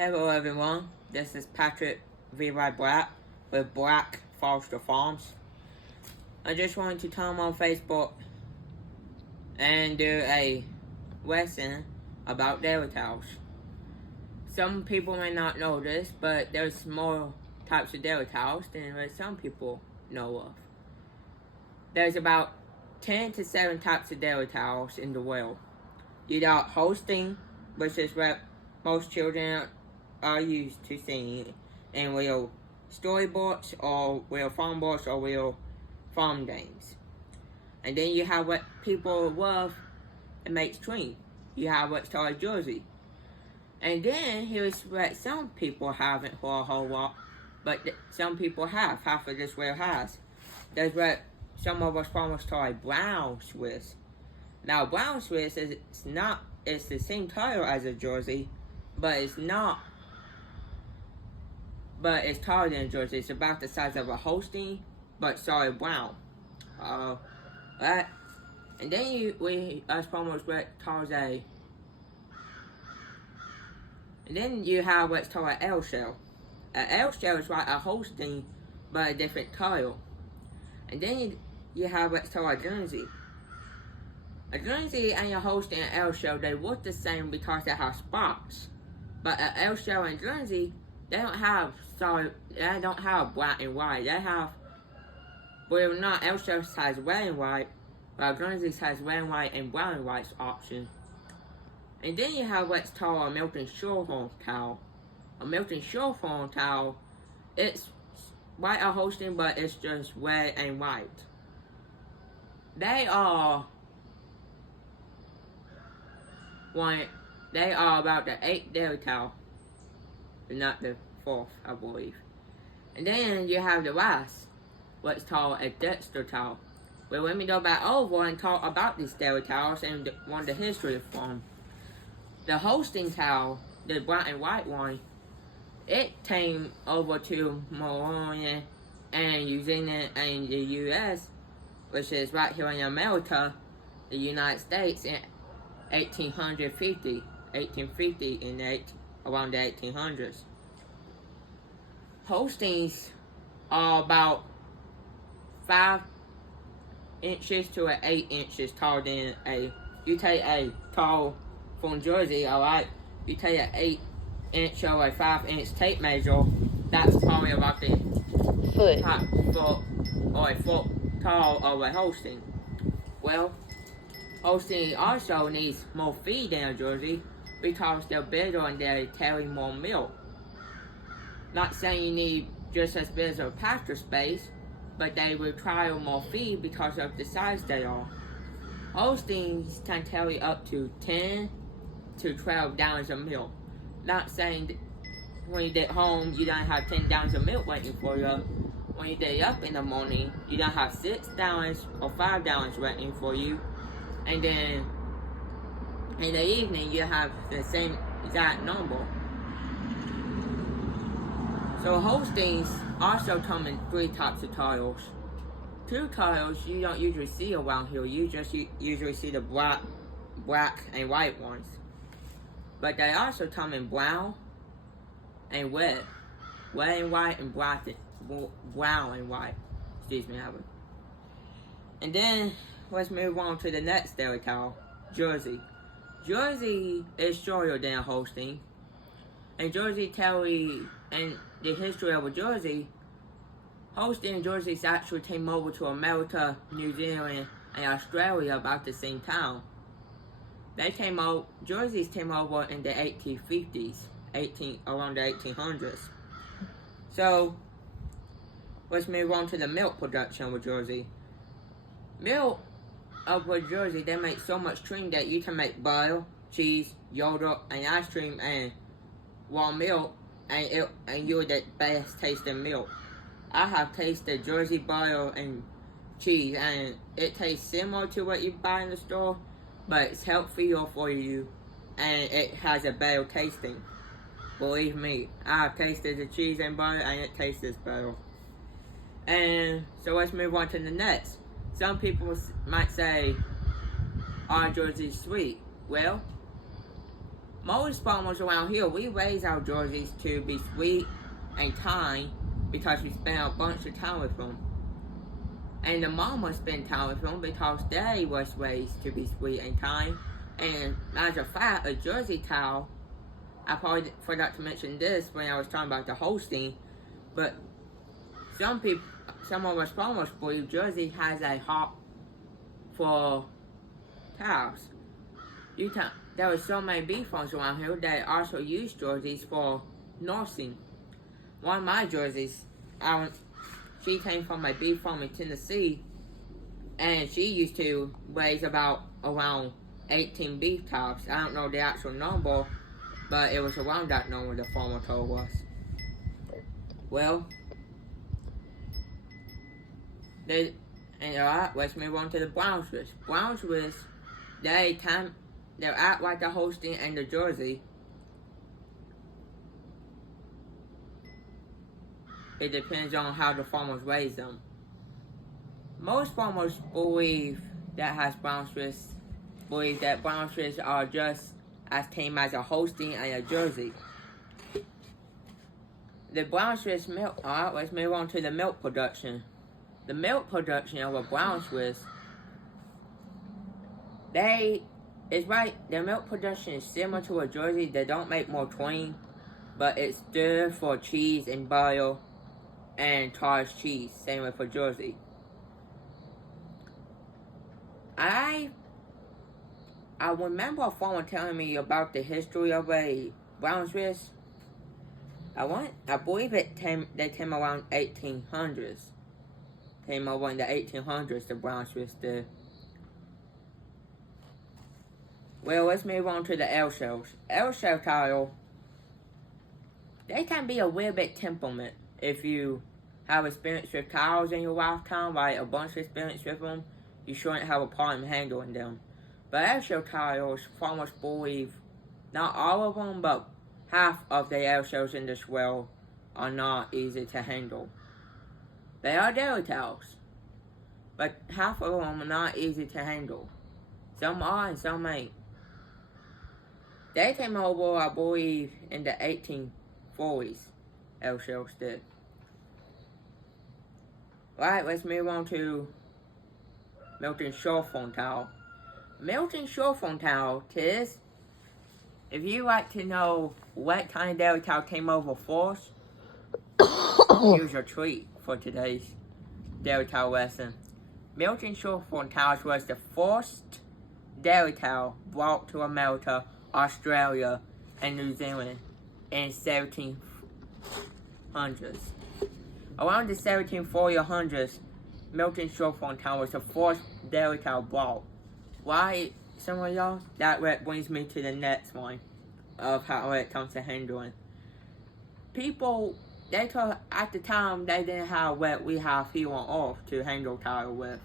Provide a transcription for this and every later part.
Hello everyone, this is Patrick V.Y. Black with Black Foster Farms. I just wanted to come on Facebook and do a lesson about dairy cows. Some people may not know this, but there's more types of dairy cows than what some people know of. There's about 10 to 7 types of dairy cows in the world. You got Holstein, which is what most children are used to seeing in real storybooks or real farm books or real farm games. And then you have what people love and makes cream. You have what's called Jersey. And then here's what some people haven't for a whole lot, but some people have. Half of this world has. There's what some of us farmers call brown Swiss. Now brown Swiss it's the same color as a Jersey, but it's taller than a Jersey. It's about the size of a Holstein, but solid brown. Right? And then us farmers call and then you have what's called an L shell. An L shell is like a Holstein, but a different color. And then you have what's called a Guernsey. A Guernsey and a Holstein and L shell, they look the same because they have spots. But an L shell and Guernsey, they don't have black and white. L shell has red and white, while Guernsey has red and white and brown and white option. And then you have what's called a Milton Shorthorn cow. A Milton Shorthorn cow, it's like a Holstein, but it's just red and white. They are about the 8th dairy cow, not the 4th, I believe. And then you have the last, what's called a Dexter cow. Well, let me go back over and talk about these dairy cows and the history of them. The Holstein cow, the black and white one, it came over to Mongolia and New Zealand and the U.S., which is right here in America, the United States, in 1850 around the 1800s. Holsteins are about 5 inches to 8 inches taller than you take a tall from Jersey, alright? You take an 8-inch or a 5-inch tape measure, that's probably about the foot or a foot tall of a Holstein. Well, Holstein also needs more feed than a Jersey because they're bigger and they carry more milk. Not saying you need just as big of pasture space, but they require more feed because of the size they are. Holsteins can carry up to 10 to 12 gallons of milk. Not saying that when you get home you don't have 10 gallons of milk waiting for you. When you get up in the morning, you don't have 6 gallons or 5 gallons waiting for you. And then in the evening you have the same exact number. So Holsteins also come in 3 types of colors. 2 colors you don't usually see around here. You just usually see the black and white ones. But they also come in brown and red. Red and white and brown and white. Excuse me, Albert. And then let's move on to the next dairy cow, Jersey. Jersey is shorter than a Holstein. And Jersey and the history of a Jersey, Holstein and Jerseys actually came over to America, New Zealand, and Australia about the same time. Jerseys came over in the 1850s, around the 1800s. So, let's move on to the milk production with Jersey. Milk with Jersey, they make so much cream that you can make butter, cheese, yogurt, and ice cream and raw milk, and you're the best tasting milk. I have tasted Jersey butter and cheese, and it tastes similar to what you buy in the store, but it's healthier for you, and it has a better tasting. Believe me, I have tasted the cheese and butter, and it tastes better. And so let's move on to the next. Some people might say, are Jersey sweet? Well, most farmers around here, we raise our jerseys to be sweet and kind because we spend a bunch of time with them. And the mamas spend time with them because they was raised to be sweet and kind. And as a fact, a jersey towel, I probably forgot to mention this when I was talking about the Holstein, but some of us farmers believe Jersey has a hop for towels. There were so many bee farms around here that also use jerseys for nursing. One of my jerseys, she came from a bee farm in Tennessee, and she used to raise around 18 beef towels. I don't know the actual number, but it was around that number the farmer told us. Well, let's move on to the brown Swiss. Brown Swiss, they act like the Holstein and the Jersey. It depends on how the farmers raise them. Most farmers believe that brown Swiss are just as tame as a Holstein and a Jersey. The brown Swiss milk. Alright, let's move on to the milk production. The milk production of a brown Swiss, their milk production is similar to a Jersey. They don't make more cream, but it's good for cheese and butter and cottage cheese. Same with a Jersey. I remember a farmer telling me about the history of a brown Swiss. I believe they came around 1800s. Came over in the 1800s, the brown Swiss did. Well, let's move on to the Airshells. Airshell tile, they can be a little bit temperament. If you have experience with tiles in your lifetime, like a bunch of experience with them, you shouldn't have a problem handling them. But Airshell tiles, farmers believe, not all of them, but half of the Airshells in this world are not easy to handle. They are dairy towels, but half of them are not easy to handle. Some are and some ain't. They came over, I believe, in the 1840s. Airshells did. Right, let's move on to Milton Shorefront towel. Milton Shorefront towel is, if you like to know what kind of dairy towel came over first, here's your treat for today's dairy towel lesson. Milton Shorefront towels was the first dairy towel brought to America, Australia, and New Zealand in 1700s. Around the 1740s, Milton Shorefront towel was the first dairy towel brought. Why, some of y'all? That brings me to the next one of how it comes to handling. People, at the time, they didn't have what we have here on Earth to handle tile with.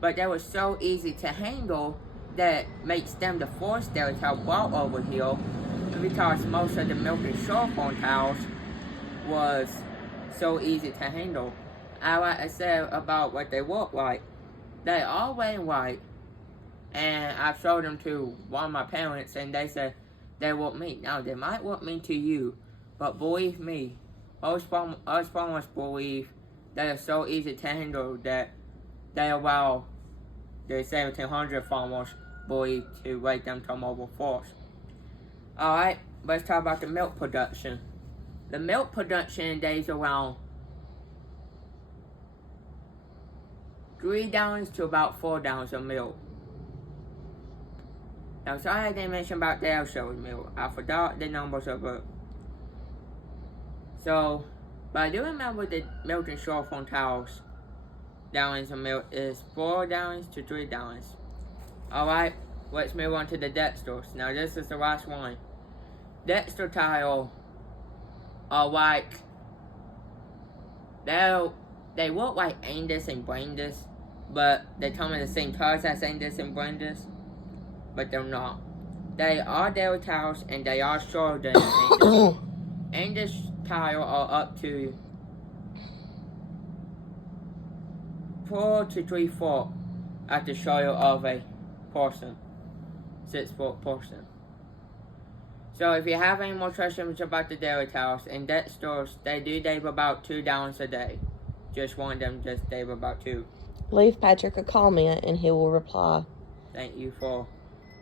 But they were so easy to handle that makes them the first dairy towel brought over here, because most of the Milton Shorefront towels was so easy to handle. Like I said about what they look like, they all weigh white, and I showed them to one of my parents, and they said they look mean. Now, they might look mean to you, but believe me, us farmers believe they are so easy to handle that they allow the 1700 farmers believe to let them come over first. Alright, let's talk about the milk production. The milk production days around 3 gallons to about 4 gallons of milk. Now, sorry I didn't mention about the Airshells milk. I forgot the numbers of it. So, but I do remember the Milton Shorefront towels gallons of milk is 4 gallons to 3 gallons. Alright, let's move on to the Dexters. Now, this is the last one. Dexter tile are like, they look like Andes and Brandis, but they come in the same colors as Andes and Brandis, but they're not. They are dairy towels, and they are shorter than Andes. Andes tile are up to 4 to 3 foot at the shoulder of a person, 6 foot person. So if you have any more questions about the Daily Towels, in that stores, they do dave about $2 a day. Just one of them just dave about 2. Leave Patrick a comment and he will reply. Thank you for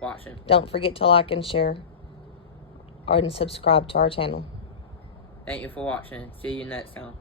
watching. Don't forget to like and share and subscribe to our channel. Thank you for watching. See you next time.